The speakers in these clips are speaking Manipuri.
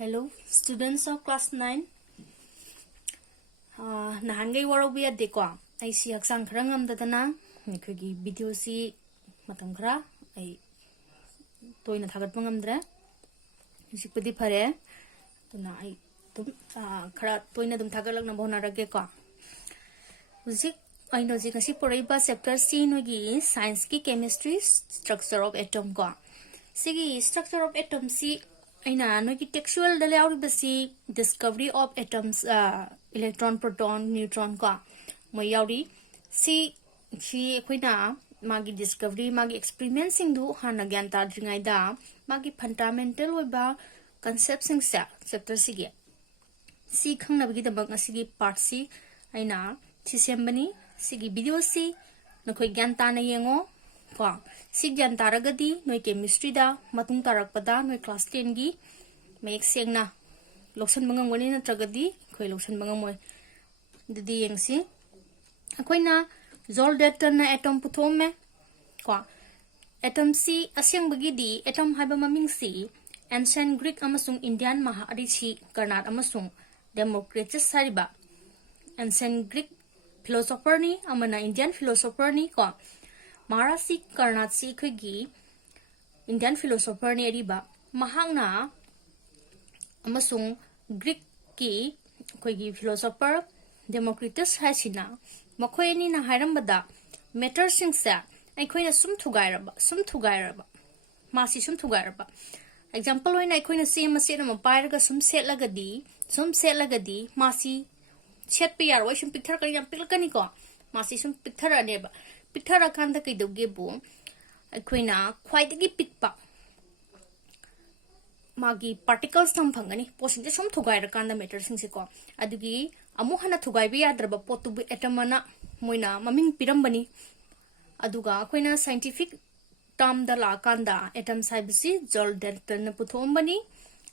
Hello, students of class 9. Nahangai warabi at dekwa. I see Aksang Krangam Datana, Nikugi video si Matangra. I toin at Hagatmangam. Sipudi Pare. I Kara toinadum Tagalag Nabona Rageka. Zik I know Zikasi Poreba chapter C Nogi Science ki Chemistry Structure of Atom Go. Sigi Structure of Atom C. Aina no ki textual dale out basi discovery of atoms electron proton neutron ka mo yauri si akoina magi discovery magi experiment sing du hana gyan ta dringai da magi fundamental oiba concept sing sa chapter sige si khangna bagi da bang asigi part si aina si sembani sigi video si no koi gyan ta na yengo ko si gyan taragadi noi chemistry da matung tarakpada noi class 10 gi make sengna loksan bangang wani na tragadi khoi loksan bangang moi didi yengsi akoina zoldaton na atom puthome ko atom si asyang bagi di atom haiba maming si ancient Greek amasung Indian maharishi karnat amasung Democritus sariba ancient Greek philosopher ni amana Indian philosopher ni ko Marasi Karnatsi Kugi Indian philosopher ni Ariba Mahangna Amasung Greek ki Kugi philosopher Democritus Hasina Makoini na Harambada Matter Singsa Aikoina Sum Tugairaba Masi Sum Tugairaba Example when Aikoina same a set of a pyraga sum set lagadi Masi Chet Piar Washing Picture Pilcanico Masi Sum Picture Neba Picture kanda kay dogebo akoina khwaidagi pikpa magi particles tam phangani posinte som thugai ra kanda matter sing se ko adugi amu hana thugai bi yadraba potu bi atomana moina maming pirambani aduga akoina scientific term da la kanda atom saibsi joule dalton na puthombani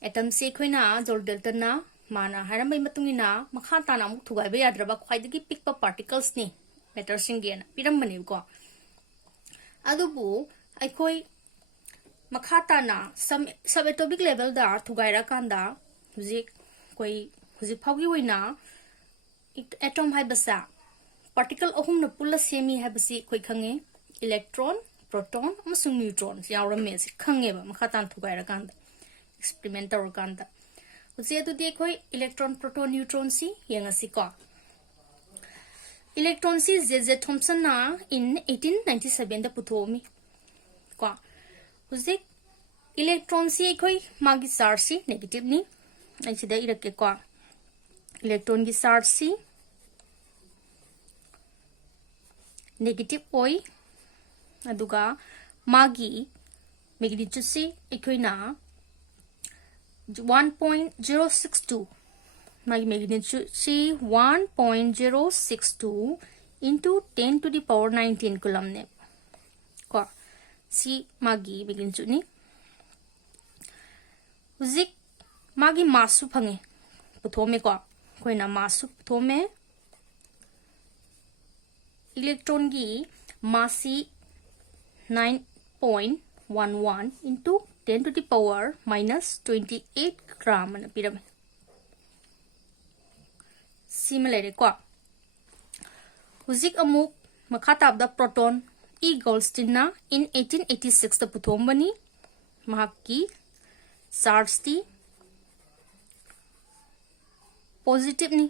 atom se khoina joule dalton na mana harambai matungina makha ta na mu thugai bi yadraba khwaidagi pikpa particles ni matter singena piramani ko adubu aikoi makhata na subatomic level da thugaira kanda huzik koi huzik phawgi hoina atom hai basa particle ahum na pula semi hai basi koi khange electron proton amasung neutron yawrame si khange ba makhata thugaira kanda experimental kanda huzik adu de koi electron proton neutron si yengasi ko Electron si Z.Z. Thomson na in 1897 da puthomi ko huzik electron si koi magi charge si negative ni ai sida irake ko electron gi charge si negative oi aduga magi magnitude si ekoi na 1.062 My magnitude C 1.062 into 10 to the power 19 coulomb ne ko C magi magnitude ni huzik magi mass su phange puthome ko koina mass su puthome electron gi mass 9.11 into 10 to the power minus 28 gram na piram Similarly, huzik amuk makhatab da proton E. Goldstein na in 1886 da puthombani mahaki charge ti positive ni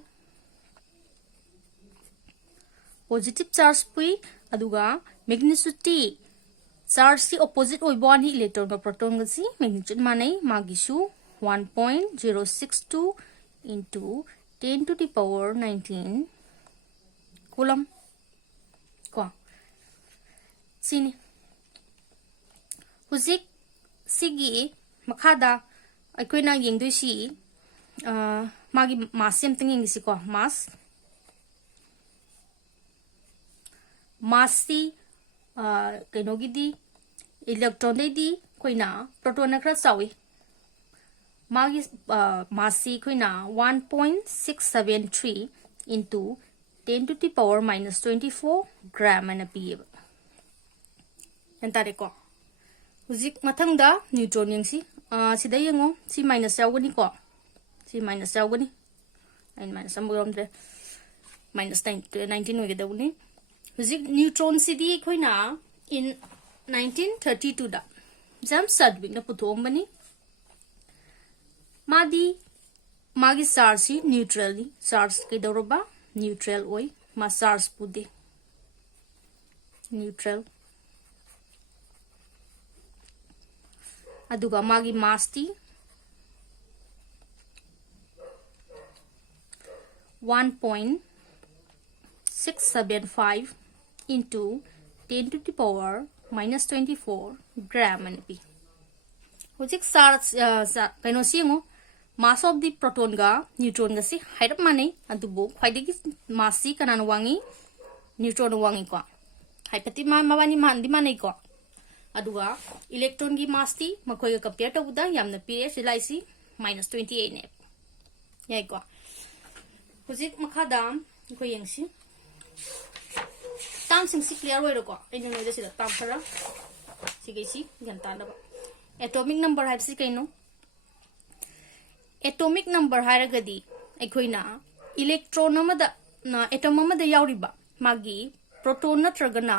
positive charge pui aduga magnitude T charge ti opposite oibo ni electron ba proton ga si magnitude manai magisu 1.062 into 10 to the power 19 coulomb ko sini huzik sigi makhada aikoina yengdoi si magi mass sem tinging si ko mass si kainogi di electron dei di koina proton na khra chawi Magi massi koina 1.673 into 10 to the power minus 24 gram and a p. Entare ko. Huzik mathangda neutron yang si sida yengo si minus yawgani ko C minus जाऊगनी एंड माइनस अमगरमद्रे माइनस 19 होगदबनी हुजिक न्यूट्रॉन सिदी खोइना इन 1932 दा जेम्स सडविक न पुथोंबनी मादी मागी चार्ज सी न्यूट्रल नि चार्ज के दौरबा न्यूट्रल ओय मा चार्ज पुदे न्यूट्रल अदुगा मागी मास ती 1.675 into 10 to the power minus 24 gram and p. Hojik charge kaino singo mass of the proton ga neutron ga si hairap mane adubo khwaidagi mass si kanan wangi neutron wangi ko haipati mabani mandi mane ko aduga electron gi mass ti makoi ga compare to da yamna ph laisi minus 28 ne yai ko hojik makhadam ko yengsi tam sing si clear way ko ino no desi tam khara sigesi ganta na atomic number hai si kaino atomic number hairagadi aikoina electron amada na atom amada yauriba magi proton natragana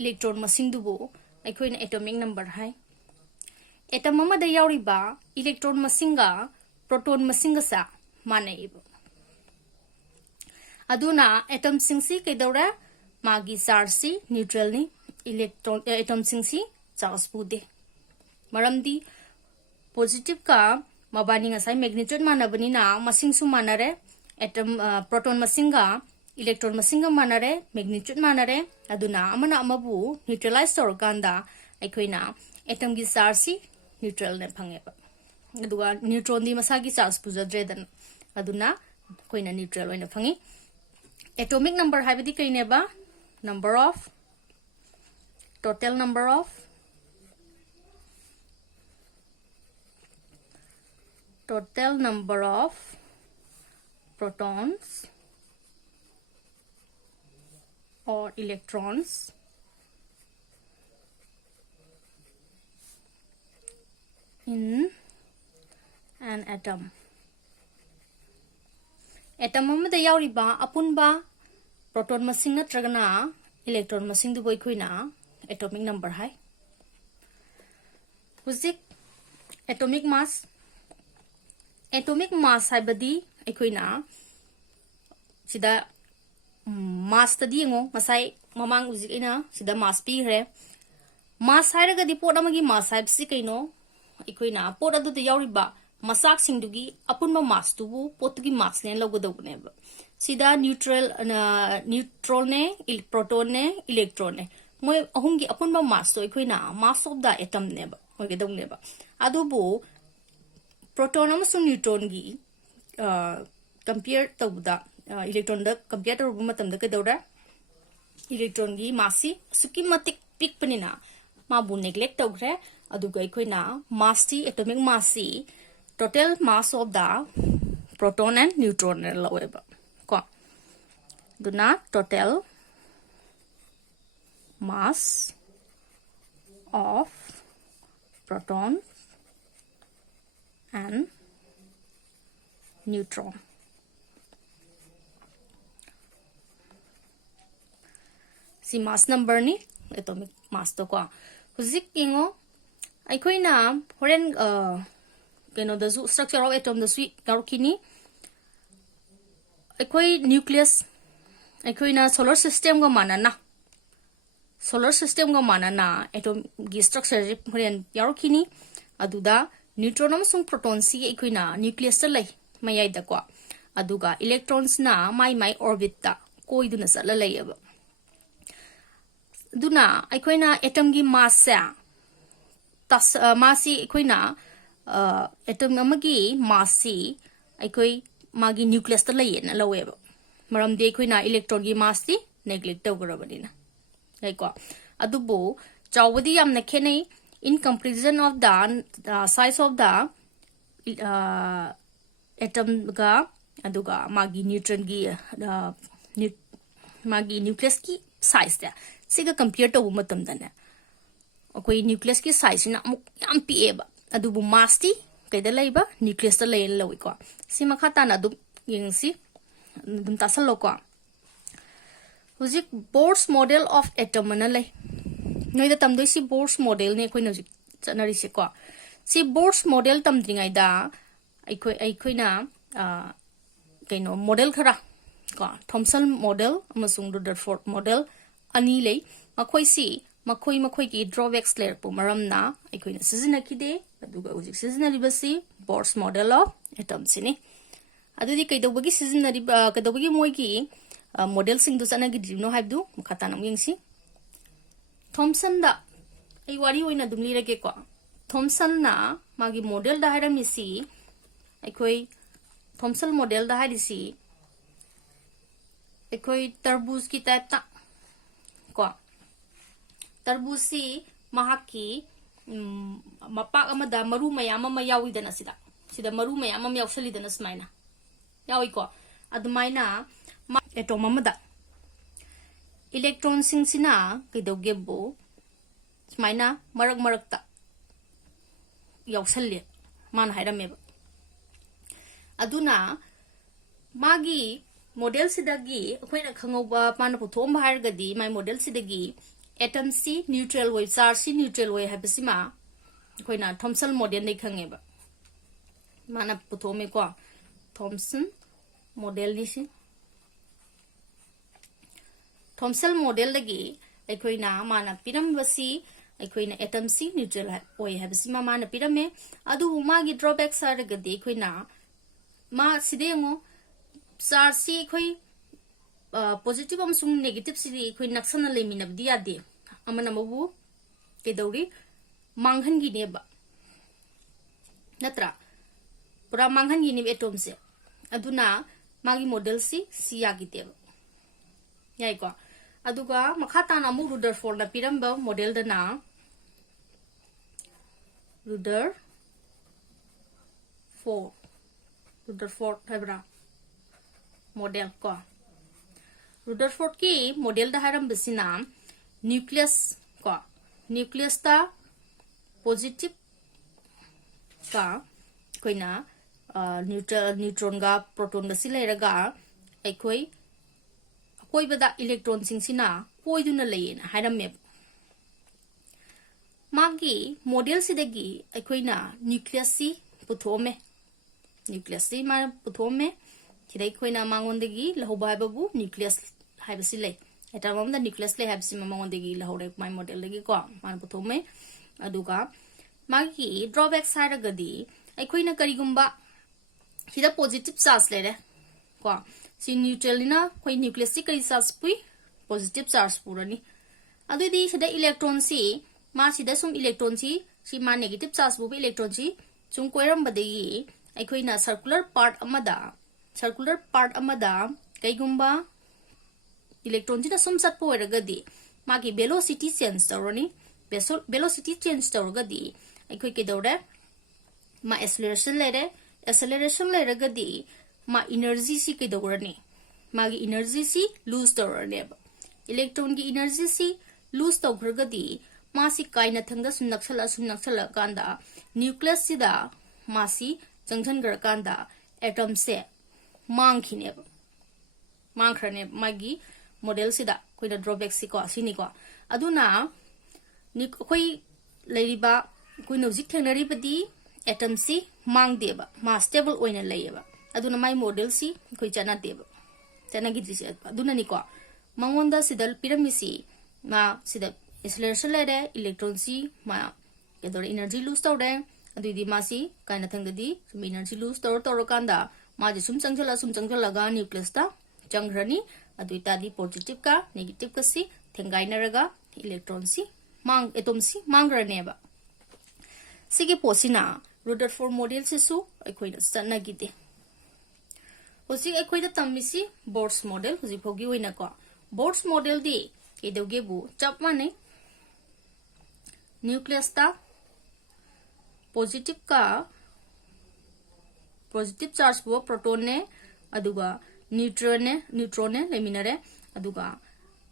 electron masing dubo aikoina atomic number hai atom amada yauriba electron masinga proton masinga sa manaiba aduna atom singsi kaidora magi charge si neutral ni electron atom singsi charge pude maramdi positive ka mabani ngasai magnitude manabani na masing su manare atom proton masinga electron masinga manare magnitude manare aduna amana amabu neutralize torkanda aikoina atom gi charge si neutral ne phangeba aduga neutron di masagi charge pujadre dan aduna koina neutral oina phangi atomic number habidi kaineba number of total number of protons or electrons in an atom. Atom amada yauriba apunba proton masing natragana electron masing du boikoina atomic number hai. Huzik atomic mass hai badi aikoina sida mass tadi ngo masai mamang uzik ina sida mass pi hre mass hairagadi pot amagi mass hai si kaino aikoina pot adu de yauriba masak singdugi apunma mass tubu potgi mass ne logodobne ba sida neutral ne proton ne electron ne moi ahungi apunma mass to aikoina mass of the atom ne ba ogedongne ba adubu proton amasung neutron gi compare tawda electron da compare tawbu matam da kedawra electron gi massi sukimatic pick panina mabu neglect tawgre aduga aikoina mass ti atomic mass si total mass of the proton and neutron laweba ko duna total mass of proton and neutron si mass number ni atomic mass to ko huzik ingo aikoina horen keno da zu structure of atom da sui garukini aikoi nucleus aikoina solar system ga manana atom gi structure horen yarukini aduda neutron amasung proton si aikoina nucleus ta lai mayai da ko aduga electrons na mai orbit ta koiduna sala layaba duna aikoina atom gi mass sa tas massi aikoina atom amagi mass si aikoi magi nucleus ta layena laweba maram de aikoina electron gi mass si neglect tawgarabani like adubo chawdi yamna khenai in comparison of the size of the atom ga aduga magi neutron gi magi nucleus ki size da siga compare to matam dana akoi nucleus ki size na amuk yam pi ba adubu mass ti kayda laiba nucleus ta lay lawi ko si makha ta na dum yeng si dum tasal lo ko hujik Bohr's model of atom na lay noi da tam doi si Bohr's model ne khoi na hujik chanari se ko si Bohr's model tam dringai da ai khoi na kaino model khara ko Thomson model amasung Rutherford model ani lay makhoi si makhoi ki drawbacks layer pu maram na ai khoi na sizina ki de aduga hujik sizina ribasi Bohr's model of atom sini adudi kaidobagi sizina riba kaidobagi moi ki model sing du sana gi dino habdu khata nam yengsi Thomson da ai wari oina dumli rage ko Thomson na magi model da haira misi ai khoi Thomson model da hairi si ai khoi tarbuz ki type ta ko tarbuz si mahaki mapak amada maru mayam ama yawi dana sida maru mayam ama yawsali dana smaina yawi ko adumaina atom amada electron sing sina kaidoge bo smaina marak ta yawsalle man hairame aduna magi model sidagi akoina khangoba pan puthom bahar gadi my model sidagi atom si neutral wave charge si neutral wave habisima akoina Thomson model nei khangeba mana puthome ko Thomson model ni si Thomson model lagi akoina mana piram basi akoina atom si neutral wave habisima mana pirame adu magi drawback sar gadi akoina ma sidengo charge si khoi positive amsung negative si khoi naksana lemina dia de amana mabu ke dauri manghan gi neba natra pura manghan gi ne atom se aduna magi model si ya gi de yai ko aduga makhata na mu Rutherford na piramba model da na Rutherford habra model ko Rutherford ki model da haram bisina nucleus ko nucleus ta positive ka koina neutron ga proton ga silairaga aikoi bada electron sing sina poiduna layena haram magi model sidagi aikoina nucleus si puthome nucleus si ma puthome kidai khoina mangondagi lahoba babu nucleus haibasi lay eta mamda nucleus lay habsi mangondagi lahore my model lagi ko man puthome aduga magi drawback side gadi aikoina karigumba hida positive charge lere ko si neutral na khoi nucleus si kari charge pui positive charge purani adudi sida electron si ma sida sum electron si ma negative charge bu electron si sum koiram badagi aikoina circular part amada kaigumba electron sina sum sat poiragadi magi velocity change tawrani velocity change tawragadi aikoi ke dawre ma acceleration leragadi ma energy si ke dawrani magi energy si lose tawrani electron gi energy si lose tawgragadi ma si kaina thangda sum nakshala kanda nucleus sida ma si jangjan gar kanda atom se mangkhrane magi model sida koida drawback si ko sini ko aduna ni koi leiriba koi nojik thenari badi atom si mangdeba ma stable oina layeba aduna my model si koi chana deba chana gi disi aduna ni ko mangonda sidal piramisi ma sida acceleration lere electron si ma kedor energy lose tawde adudi ma si kaina thangdi sum energy lose tawr kanda maji sum changjala ga nucleus ta changrani aduita di positive ka negative ka si thengainaraga electron si atom si mangrane ba sigi posina Rutherford model se su aikoina sanna gide hosi aikoida tammisi Bohr's model hosi phogi hoina ko Bohr's model di edoge bu chapmane nucleus ta positive charge bu proton ne aduga neutron ne leminare aduga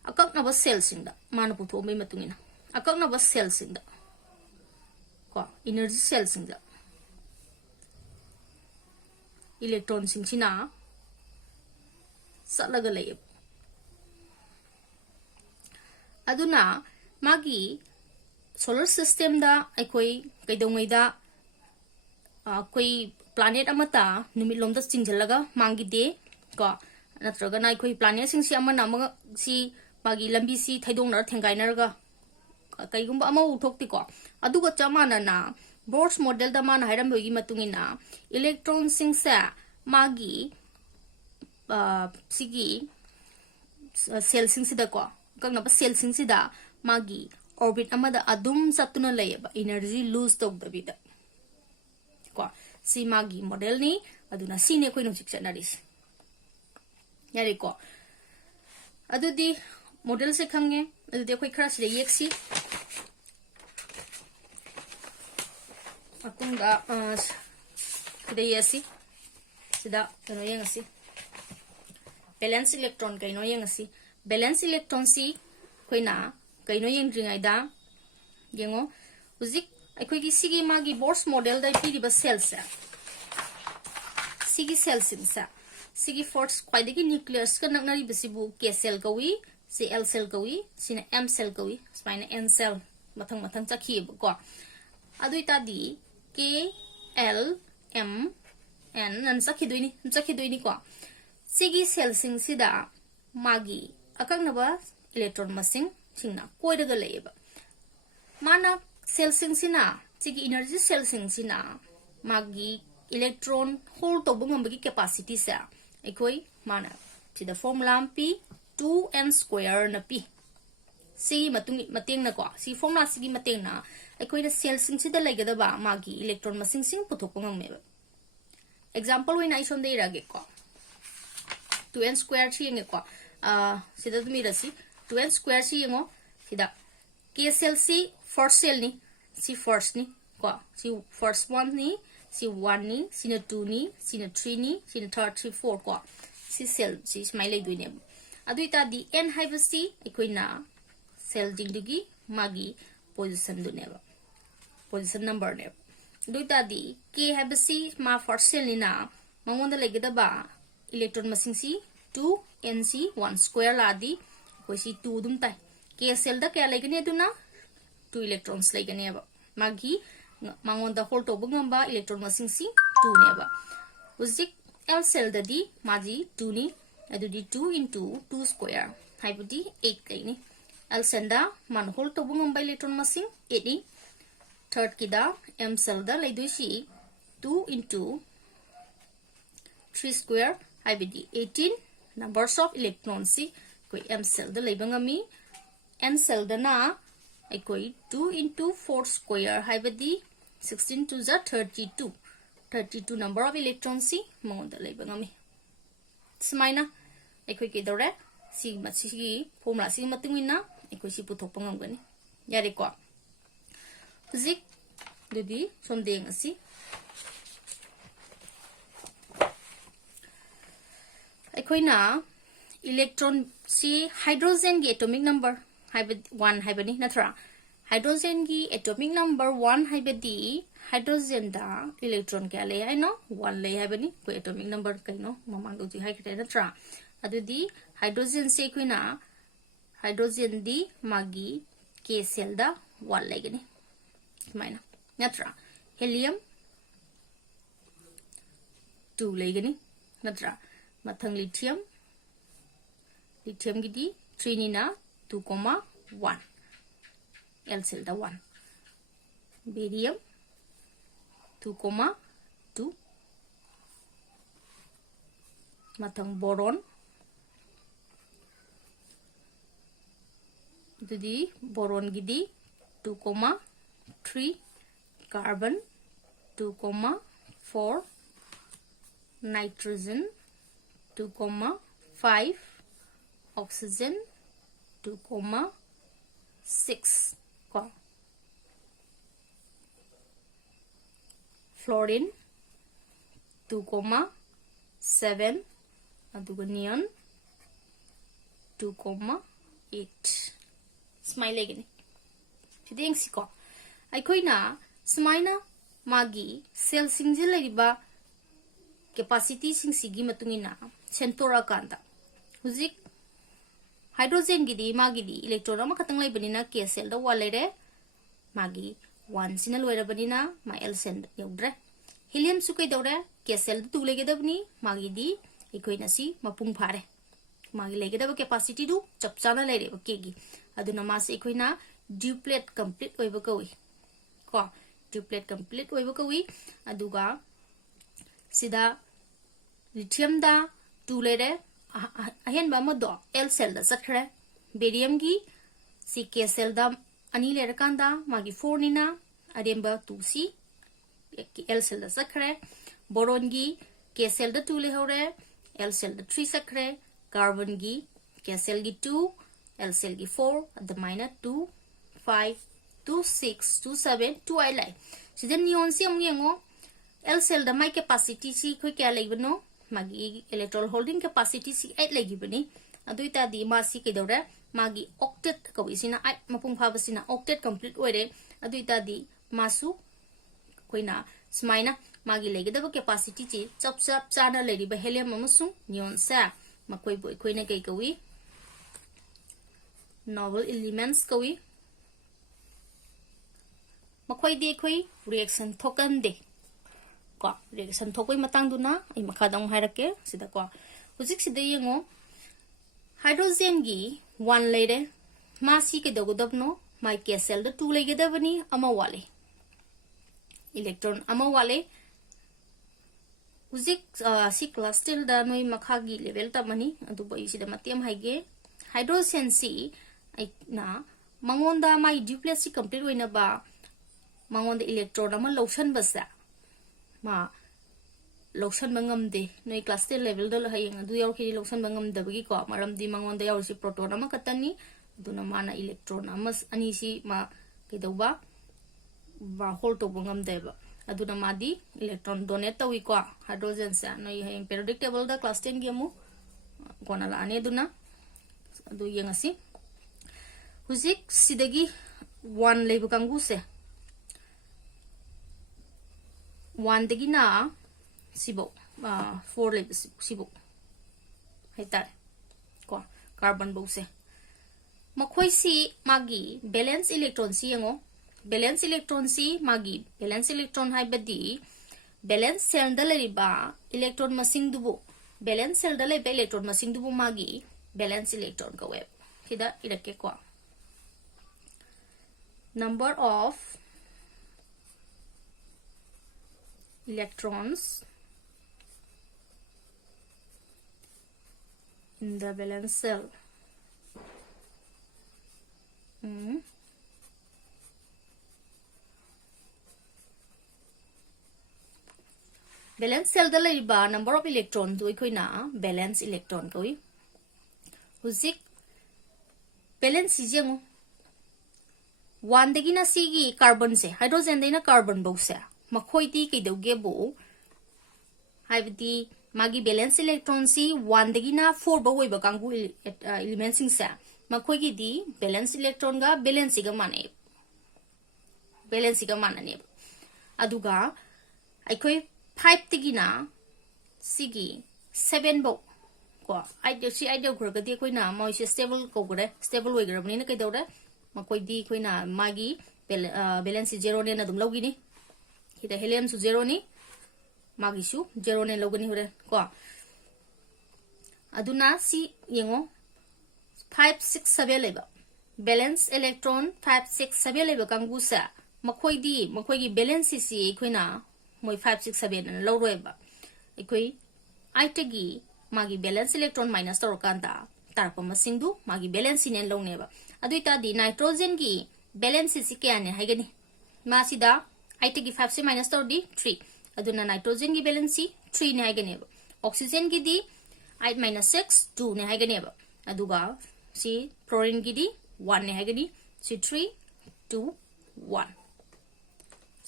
akaknaba cell singda mana putho mai matungina akaknaba cell singda ko energy cell singda electron सिंगसिना चलगा लय अदुना मागी सोलर सिस्टम दा अखोई कैदोंगैदा कोई प्लानेट अमता नुमित लोमदा चिंजलगा मांगिदे को नत्रगना अखोई प्लानेट सिंगसि अमना सी मागी लंबी सी थैदोंनर थेंगाइनरगा कईगुंबा अमा उथोक्तिको अदुगा चमानना बोर्स मॉडल दा मान हाइरमबगी मतुंगिना इलेक्ट्रॉन सिंगसे मागी सिगी सेल सिंगसिदा को कगनबा सेल सिंगसिदा मागी ऑर्बिट अमदा अदुम सत्तुना लयबा एनर्जी लूज तौदबिदा को सी मागी मॉडल नि अदुना सीने कोइ नोजिक चनारिस यारे को अदुदी मॉडल से खंगे अदुदी कोइ खरा सिदे येक्सी अकुंगा सिदे येसी सिदा कनो येंगसी बैलेंस इलेक्ट्रॉन कइनो येंगसी बैलेंस इलेक्ट्रॉन सी कोइना कइनो येंग्रिङाइदा येंगो उजिक अखोइगी सिगी मागी बोर्स मॉडल दा पिरिबा सेल से सिगी सेल सिंसा सिगी फोर्स क्वाइदगी न्यूक्लियस का नगनारी बसिबु के सेल कवी सी एल सेल कवी सिना एम सेल कवी स्पाइना एन सेल मथंग मथंग चखिब को अदुइतादी के एल एम एन नन चखिदोइनी को सिगी सेल सिंगसिदा मागी अकंगनबा इलेक्ट्रॉन मसिंग सिंगना कोइरगा लयबा माना सेल सिंगसिना सिगी एनर्जी सेल सिंगसिना मागी इलेक्ट्रॉन होल्ड तौबा ngambagi capacity sa ekoi mana sida formula p 2n² na p si mateng na ko si formula sigi mateng na ekoi na cell sing sida laigadaba magi electron masing sing puthokpa ngamme example wina isom de irage ko 2n² si yenge ko sida dumi rasi 2n² si yengo sida k cell si first cell ni si first ni ko si first one ni si 1 ni sina 2 ni sina 3 ni sina 3 4 ko si cell si smile lai duine aduita di n haiba si ekoina cell dingdugi magi position du neba position number ne aduita di k haiba si ma first cell ni na mangonda legida ba electron masing si 2 nc 1² la di koi si 2 dum tai k cell da kya legane aduna 2 electrons legane ba magi mangonda hold to bungamba electron masing si 2 neba uzik l cell da di maji 2 ni adudi 2 into 2² haibudi 8 kai ni l senda man hold to bungamba electron masing 8 ni third kida m cell da laidoi si 2 into 3² haibudi 18 numbers of electrons si koi m cell da laibangami n cell da na ekoi 2 into 4² haibadi 16 to the 32 number of electrons si monda laibangami smaina ekoi ke dore si machi formula si matungina ekoi si puthokpa ngamgani yare ko zik dudi somdeng asi ekoi na electron si hydrogen ge atomic number 1 haibani natra hydrogen gi atomic number 1 haibadi hydrogen da electron kya le hai no 1 le haibani ko atomic number kai no mamang du hai kete natra adudi hydrogen se kuina hydrogen di magi k cell da 1 le gani maina natra helium 2 le gani natra mathang lithium gi di 3 ni na 2,1 L cell da 1 barium 2,2 mathang boron dudi boron gidi 2,3 carbon 2,4 nitrogen 2,5 oxygen 2,6 fluorine 2,7 aduga neon 2,8 smile again chideng siko ai koina smaina magi cell singjil laiba capacity sing sigi matungina sentora kanda huzik hydrogen gidi magidi electron ama khatang lai banina k cell da walere magi 1 sinal wera banina ma l cell yaudre helium su kai dawre k cell du lege dabni magi di ikoina si mapung phare magi lege dab capacity du chapchana lere ba kegi aduna ma se ikoina duplet complete oiba kawi ko duplet complete oiba kawi aduga sida lithium da tu lere ahen ba modo l cell da sakre barium gi si k cell da ani lere kanda magi 4 nina ademba 2 si l cell da sakre boron gi k cell da 2 le hore l cell da 3 sakre carbon gi k cell gi 2 l cell gi 4 the minus 2 5 2 6 2 7 2 ai lai sida neon si am yengo l cell da mai capacity si khoi kya leibano magi electron holding capacity si 8 legi bani aduita di ma si ke dawra magi octet ko isina 8 mapung phaba sina octet complete oire aduita di masu koina smaina magi legi da capacity chi chap chap chana legi ba helium amasung neon sa makoi boi koina kai kawi novel elements kawi makoi de koi reaction thokan de ko reaction thokoi matang duna ai makha dang hairake sida ko hujik sida yengo hydrogen gi 1 lere ma si ke dogodabno mai ke cell da 2 lege dabani ama wale electron ama wale hujik si class still da noi makha gi level ta mani adu bai sida matiam haige hydrogen si ai na mangonda mai duplex si complete hoina ba mangonda electron ama lotion basa ma lotion bangam de noi class 10 level dol hayeng adu yaw khiri lotion bangam dabagi ko maram di mangon da yaw si proton ama katani duna mana electron ama ani si ma kedoba ba hol to bangam deba aduna madi electron donate tawi ko hydrogen sa noi hayeng periodic table da class 10 gi amu kona la ane duna adu yengasi huzik sidagi 1 lebu kangu se 1 dagi na sibo 4 level sibo haitar ko carbon bo se makhoi si magi balance electron si yango balance electron si magi balance electron hai badi balance cell da leriba electron masing dubu balance cell da le electron masing dubu magi balance electron ka web kida irake ko number of electrons in the valence cell valence cell da laiba number of electron do ikoina valence electron koi huzik valence jengo 1 dagina sigi carbon se hydrogen dena carbon bo se makhoi ti ke doge bo haibdi magi valence electron si 1 dagina 4 bo wei ba kangu element sing sa makhoi gi di valence electron ga valence ga mane aduga aikoi 5 dagina sigi 7 bo ko idea ghur ga di koi na moi se stable ko gre stable wei gra bani na kai dawra makoi di koi na magi valence 0 ne na dum logi ni hida helium su 0 ni magi su 0 ne logani hore ko aduna si yengo 5 6 7 leba valence electron 5 6 7 leba kangu sa makoi gi valence si koina moi 5 6 7 na lo roeba ikoi aitagi magi valence electron minus tor kanta tarpa masingdu magi valence ne lo neba aduita di nitrogen gi valence si ke ane haigani ma sida aitagi 5 se minus tor di 3 aduna nitrogen gi valence 3 ne haigani oxygen gi di 8 minus 6 2 ne haigani aduga si chlorine gi di 1 ne haigani si 3 2 1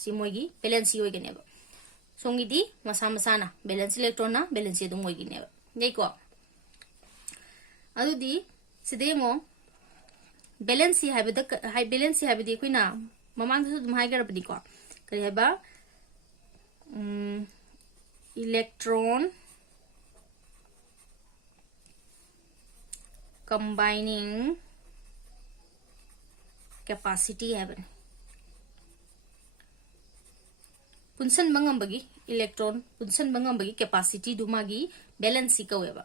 si moigi valence hoigani songi di masa na valence electron na valence du moigi ne nei ko adu di sidemo balance habida high balance habidi kuina mamang su dum higher badi ko kari haba electron combining capacity है बने पुंसन बंगम बगी इलेक्ट्रॉन पुंसन बंगम बगी कैपेसिटी दुमागी बैलेंस कवेबा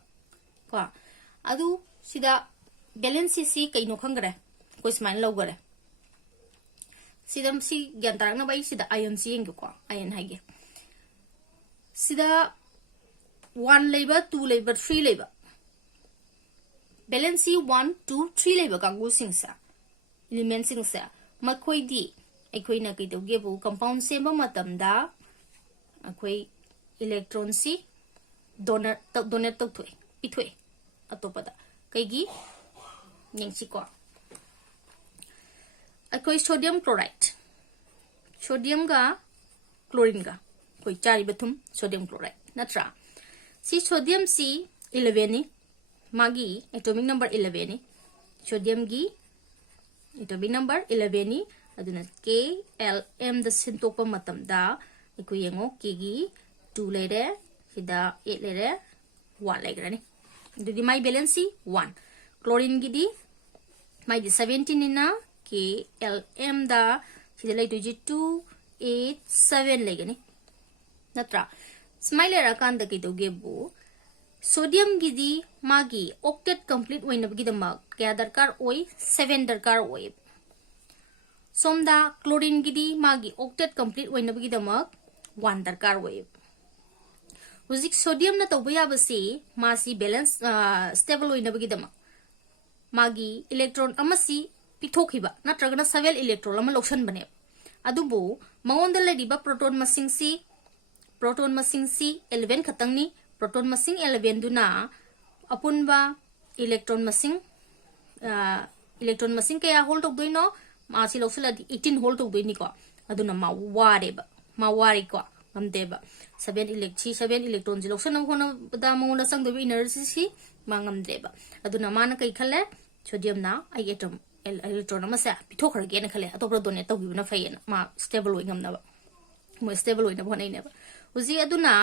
को अदु सिदा बैलेंस सी कइनो खंगरे कोई स्माइन लौगरे सिदम सी ज्ञान तारना बाई सिदा आयन सी येंगे को आयन हाइगे सिदा 1 लेबा 2 लेबा 3 लेबा बैलेंस सी 1 2 3 लेबा कांगु सिंगसा एलिमेंट सिंगसा मखोई दी अखोई ना कई तौगे बु कंपाउंड सेम मतमदा अखोई इलेक्ट्रॉन सी डोनेट तौथोय पिथोय अतोपदा कईगी यंगसिको अखोई सोडियम क्लोराइड सोडियम का क्लोरीन का कोई चारि बथुम सोडियम क्लोराइड नत्रा सी सोडियम सी 11 नि मागी एटॉमिक नंबर 11 नि सोडियम गी एटॉमिक नंबर 11 नि अदुना KLM द सिंतोपा मतमदा इको येंगो केगी 2 लेरे हिदा 8 लेरे 1 लेगरनी दुदी माई बैलेंस सी 1 क्लोरीन गिदी माई दी 17 इना KLM दा हिदा लेटो जी 2 8 7 लेगनी नत्रा स्माइल लेरा कांदा की दोगे बो सोडियम गिदी मागी ऑक्टेट कंप्लीट वइनबगी दमा क्या दरकार ओई 7 दरकार ओई सोमदा क्लोरीन गिदी मागी ऑक्टेट कंप्लीट वइनबगी दमक 1 दरकार ओई हुजिक सोडियम न तौबया बसी मासी बैलेंस स्टेबल वइनबगी दमक मागी इलेक्ट्रॉन अमसी पिथोखिबा नत्रगना 7 इलेक्ट्रॉन अमा लोशन बने अदुबो मंगोंद लेदिबा प्रोटॉन मसिंग सी 11 खतंगनी प्रोटॉन मसिंग 11 दुना अपुनबा इलेक्ट्रॉन मसिंग कया होल्ड तौदोइनो मासी लोसलदी 18 होल्ड तौदोइनी को अदुना मा वारे को हमदेबा 7 इलेक्ट्रॉन जी लोसन होना बदा मंगोंदा संगदोबी एनर्जी सी मांगमदेबा अदुना माना कई खले सोडियम ना आई एटम इलेक्ट्रॉन अमा से पिथोखरगे न खले अतोप्रो डोनेट तौबिबना फैयना मा स्टेबल ओइगमनाबा मो स्टेबल ओइना भोनाइनेबा उजी अदुना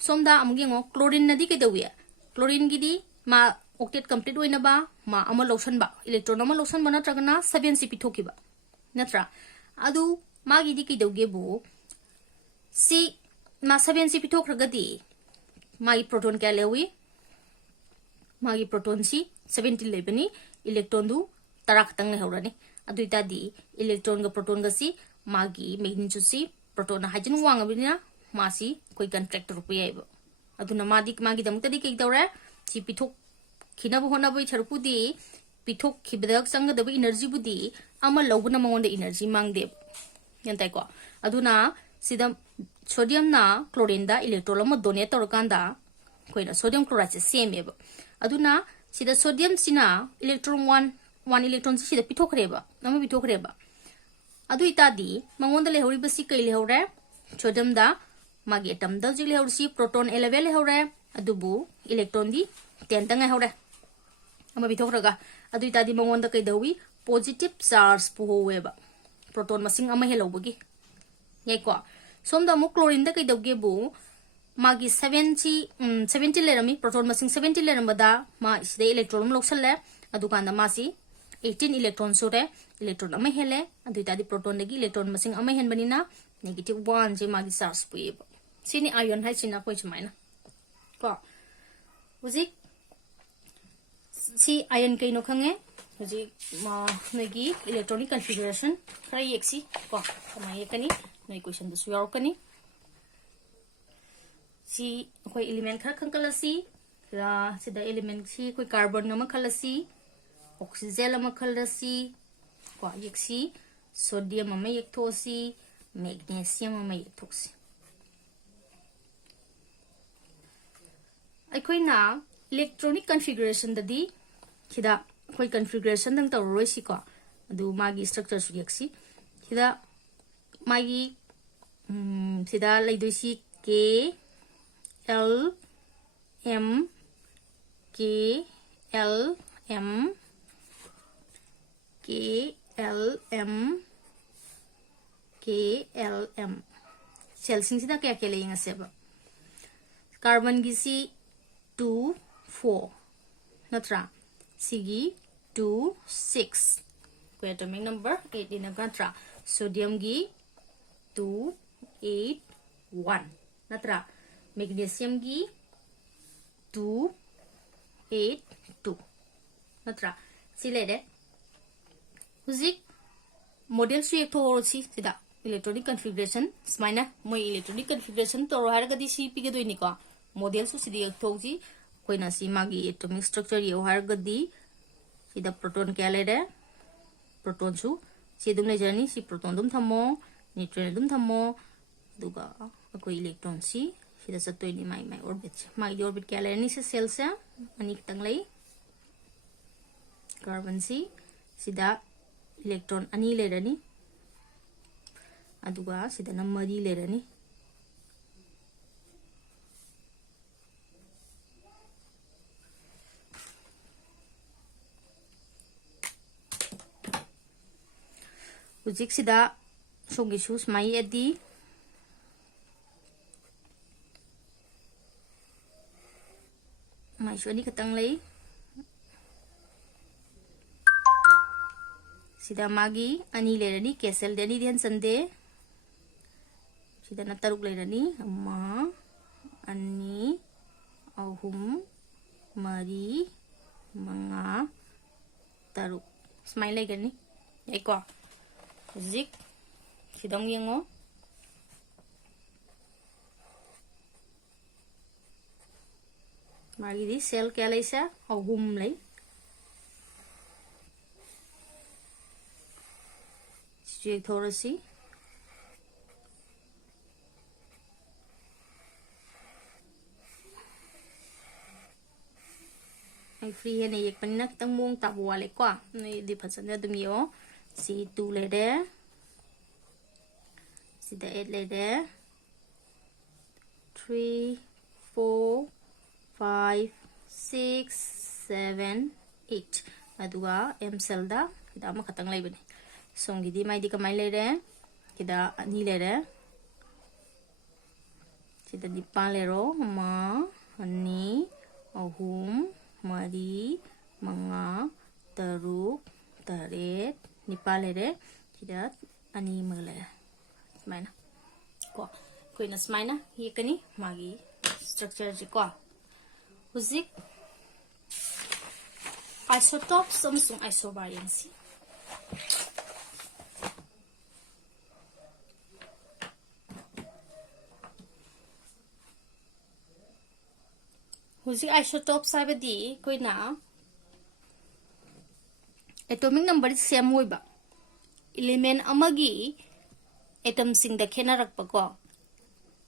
सोमदा अमगेंगो क्लोरीन नदी केदौया क्लोरीन गिदी मा ऑक्टेट कंप्लीट ओइनबा मा अमा लोशनबा इलेक्ट्रॉन अमा लोशनबा नत्रगना 7 सी पिथोखिबा नत्रा अदु मागिदी केदौगे बो सी मा 7 सी पिथोखरगदी मागी प्रोटॉन क्या लेवी मागी प्रोटॉन सी 17 लेबनी इलेक्ट्रॉन दु तरा खतंग लेहौरनी अदुइतादी इलेक्ट्रॉन गा प्रोटॉन गा सी मागी मैग्नीट्यूड सी प्रोटॉन हाइजन वांगबिना मासी कोई कंट्रैक्ट रुपयाइबो अदुना मादी मागी दमतदी कई दौरे सी पिथोक खिनब होनबो छरपुदी पिथोक खिबदक संगदब एनर्जी बुदी अमा लौबना मंगोंद एनर्जी मांगदे यंताइको अदुना सिदा सोडियम ना क्लोरीन दा इलेक्ट्रॉन अमा डोनेट तौरकांदा कोइना सोडियम क्लोराइड से सेमेबो अदुना सिदा सोडियम सिना इलेक्ट्रॉन 1 इलेक्ट्रॉन सिदा पिथोखरेबा अमा पिथोखरेबा अदु इतादी मंगोंद लेहौरिबसी कई लेहौरे सोडियम दा मागी एटम दा जी लेहौरसी प्रोटॉन 11 लेहौरे अदुबु इलेक्ट्रॉन दी 10 तंग लेहौरे अमा पिथोखरगा अदु इतादी मंगोंद कई दौवी पॉजिटिव चार्ज पुहोवेबा प्रोटॉन मसिंग अमा हेलौबगी याइको सोमदा मु क्लोरीन दा कई दौगे बु मागी 70 लेरमी प्रोटॉन मसिंग 70 लेरमदा मा इसिदे इलेक्ट्रॉन लोक्सले अदुकांदा मासी 18 इलेक्ट्रॉन सोरे इलेक्ट्रॉन अमा हेले अदु इतादी प्रोटॉन दगी इलेक्ट्रॉन मसिंग अमा हेनबनिना नेगेटिव 1 जे मागी चार्ज पुयेबा सिनी आयन हाइ सिना कोइ सुमाइना को हुजिक सी आयन कई नो खंगे हुजिक नगी इलेक्ट्रॉनिक कॉन्फ़िगरेशन खरा येक्सी को कमाय येकनी नई क्वेश्चन दसु यावकनी सी कोई एलिमेंट खरा खंकलसी रा सिदा एलिमेंट सी कोई कार्बन नम खलसी ऑक्सीजन अम खलसी को येक्सी सोडियम अम येक्थोसी मैग्नीशियम अम येक्थोसी अखोइना इलेक्ट्रॉनिक कॉन्फ़िगरेशन ददी खिदा कोई कॉन्फ़िगरेशन दंग तौरोइसी को अदु मागी स्ट्रक्चर सु येक्सी खिदा मागी सिदा लैदोइसी KLM सेल सिंग सिदा क्या क्या लेंगे सेब कार्बन की सी 2 4 नत्रा सिगी 2 6 कोई एटॉमिक नंबर 8 इन नत्रा सोडियम की 2 8 1 नत्रा मैग्नीशियम की 2 8 2 नत्रा सिलेरे हुजिक मॉडल सु एक थोरोसी सिदा इलेक्ट्रॉनिक कॉन्फ़िगरेशन स्माइना मोय इलेक्ट्रॉनिक कॉन्फ़िगरेशन तोरो हारगदी सी पिगदोइनी को मॉडल सु सिदी एक थोजी कोइना सी मागी एटॉमिक स्ट्रक्चर यो हारगदी सिदा प्रोटॉन क्या लेरे प्रोटॉन सु सी दुम लेजरनी सी प्रोटॉन दुम थमो न्यूट्रॉन दुम थमो दुगा कोई इलेक्ट्रॉन सी सिदा सतोइनी माई ऑर्बिट क्या लेरनी से सेल से अनि खतंग लई कार्बन सी सिदा इलेक्ट्रॉन अनि लेरनी अदुगा सिदा मरी लेरनी हुजिक सिदा सोंगी शूस माई एदी माई शोनी खतंग लई सिदा मागी अनि लेरनी कैसल देनी ध्यान संदे सिदा न तरुक लेरनी अम्मा अनि अहुम मरी मंगा तरुक स्माइल लेगनी एको जिक सिदोंग यंगो मागी दी सेल क्या लैसा अहुम लई एक थोड़ा सी फ्री है नहीं एक पन्ना कितंग मोंग ताबु वाले को नहीं दी फसन जा तुम यो सी 2 ले दे सी द 8 ले दे 3 4 5 6 7 8 अदुगा एम सेल दा किदा म खतंग लाई बने सोंगी दी माई दी कमाई ले रहे किदा अनि ले रहे सिदा निपा ले रो मा अनि अहुम मरी मंगा तरुक तरेत निपा ले रहे सिदा अनि मगले स्माइना को कोई न स्माइना ये कनी मागी स्ट्रक्चर जी को हुजिक आइसोटॉप्स अमसुंग आइसोबारियंसी हुजिक आइसोटॉप्स हाइबदी कोइना एटॉमिक नंबर सेम होइबा एलिमेंट अमगी एटम सिंग द खेनारकपको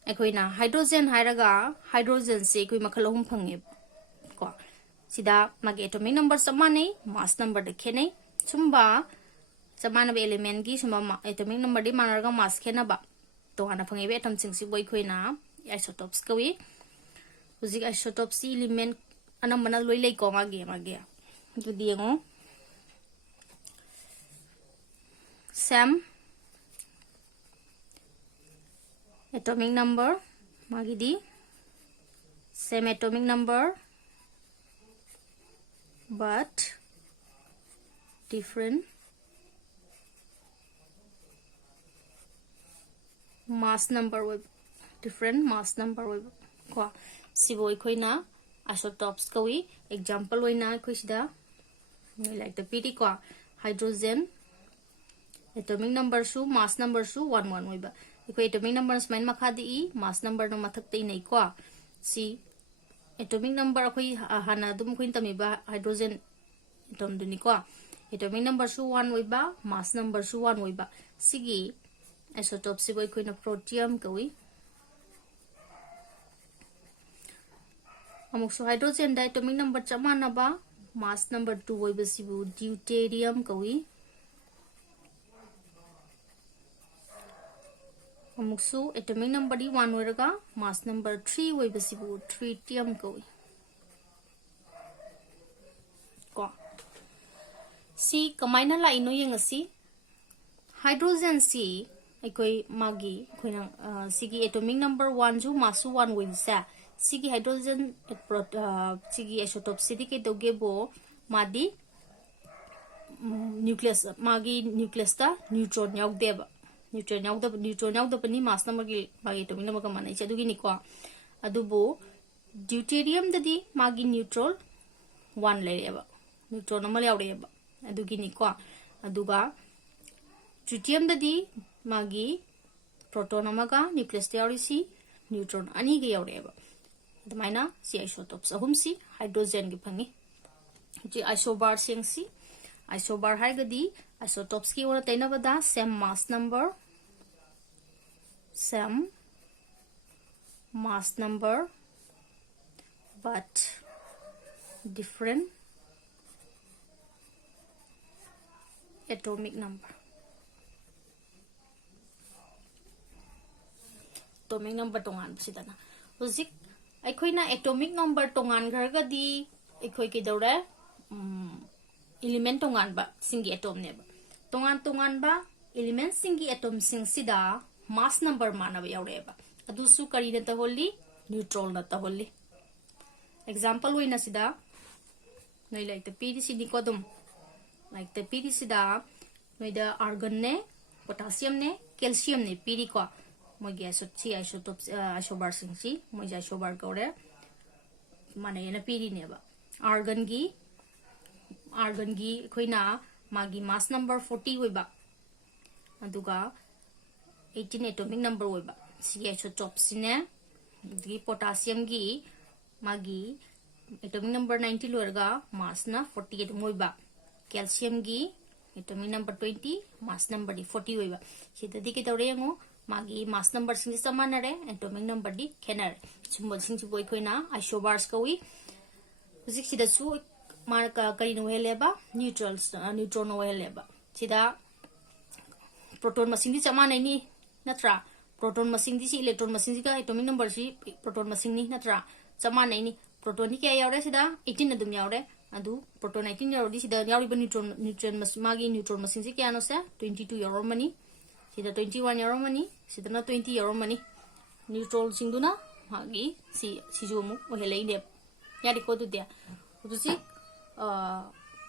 एकोइना हाइड्रोजन हाइरगा हाइड्रोजन से कोइ मखल अहुम फंगे को सिदा मागे एटॉमिक नंबर समाने मास नंबर द खेनै सुम्बा समाना एलिमेंट की सुम्बा एटॉमिक नंबर दि मानरगा मास खेनाबा तो हाना फंगे एटम सिंग सि बोय कोइना आइसोटॉप्स कवी हुजिक आइसोटॉप्स एलिमेंट अनमना लोइ लै को मागे तो दियंगो same atomic number magi di same atomic number but different mass number with different mass number with ko sibo ikhoina isotopes kawi example oina ikhoisida like the pd ko hydrogen atomic number su mass number su 1 1 oiba इकोई एटॉमिक नंबर स्माइन मखा दी मास नंबर नो मथक ते नै को सी एटॉमिक नंबर अखोई हाना दुम खोइन तमिबा हाइड्रोजन एटॉम दुनी को एटॉमिक नंबर सु 1 ओइबा मास नंबर सु 1 ओइबा सिगी आइसोटॉप सिबो इकोइना प्रोटियम कवी अमुसु हाइड्रोजन दा एटॉमिक नंबर चमानाबा मास नंबर 2 ओइबा सिबु ड्यूटेरियम कवी अमुक्सु एटॉमिक नंबर दी 1 ओइरगा मास नंबर 3 ओइबसिबु ट्रिटियम कोइ को सी कमाइना लाइनो यंगसी हाइड्रोजन सी एकोइ मागी खोइना सिगी एटॉमिक नंबर 1 जु मासु 1 ओइबसा सिगी हाइड्रोजन सिगी आइसोटोप सिदी के दोगे बो मादी न्यूक्लियस मागी न्यूक्लियस ता न्यूट्रॉन याउदेबा न्यूट्रॉन याउदबनी मास नंबर की मागी एटॉमिक नंबर का माने छे दुगी निको अदुबो ड्यूटेरियम ददी मागी न्यूट्रॉन 1 लेरेबा न्यूट्रॉन अमा याउरेबा अदुगी निको अदुगा ट्रिटियम ददी मागी प्रोटॉन अमागा न्यूक्लियस याउरिसी न्यूट्रॉन अनि गे याउरेबा अदमाइना सी आइसोटोप्स अहुम सी हाइड्रोजन की फंगी जी आइसोबार सेंसी आइसोबार है गदी आइसोटोप्स की ओर तैना बदा same mass number but different atomic number tongan sidana hojik aikoina atomic number tongan gargadi aikoi ke dore element tongan ba singi atom ne ba tongan ba element singi atom sing sida mass number manaba yaure ba adusu kari na taholi neutral na taholi example hoina sida noi like the pdc nikodum like the pdc sida noi da argon ne potassium ne calcium ne pd ko moi ga isotopes isobar sing si moi ja isobar gore mane na pd ne ba argon gi khoina magi mass number 40 hoiba aduga 18 atomic number hoiba si isotopes ne di potassium gi magi atomic number 90 loirga mass na 48 hoiba calcium gi atomic number 20 mass number di 40 hoiba sidadi ke tawrengo magi mass number sing samanare atomic number di khenare symbol sing si boi khoina isobars kawi hujik sida su marka kari no heleba neutron no heleba sida proton masing di samanai ni natra proton masing di si electron masing ga atomic number si proton masing ni natra samanai ni proton ni kya yaure sida 18 adum yaure adu proton 19 yaure sida yauri ba neutron magi neutron masing si kya no se 22 yaure mani sida 21 yaure mani sida na 20 yaure mani neutron singduna magi si jo mu ohelei ne yari ko du dia udu si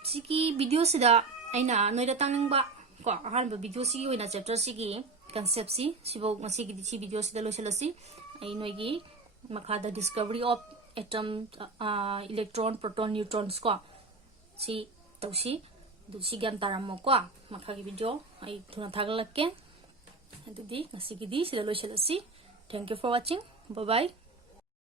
siki video sida aina noida tangning ba ko ahan ba video si oina chapter sigi concept si sibo ngasi gi si video sida loselasi ai noigi makhada discovery of atom electron proton neutrons ko si tausi du si gan taramo ko makhagi video ai thuna thaglakke adudi ngasi gi di sida loselasi thank you for watching bye bye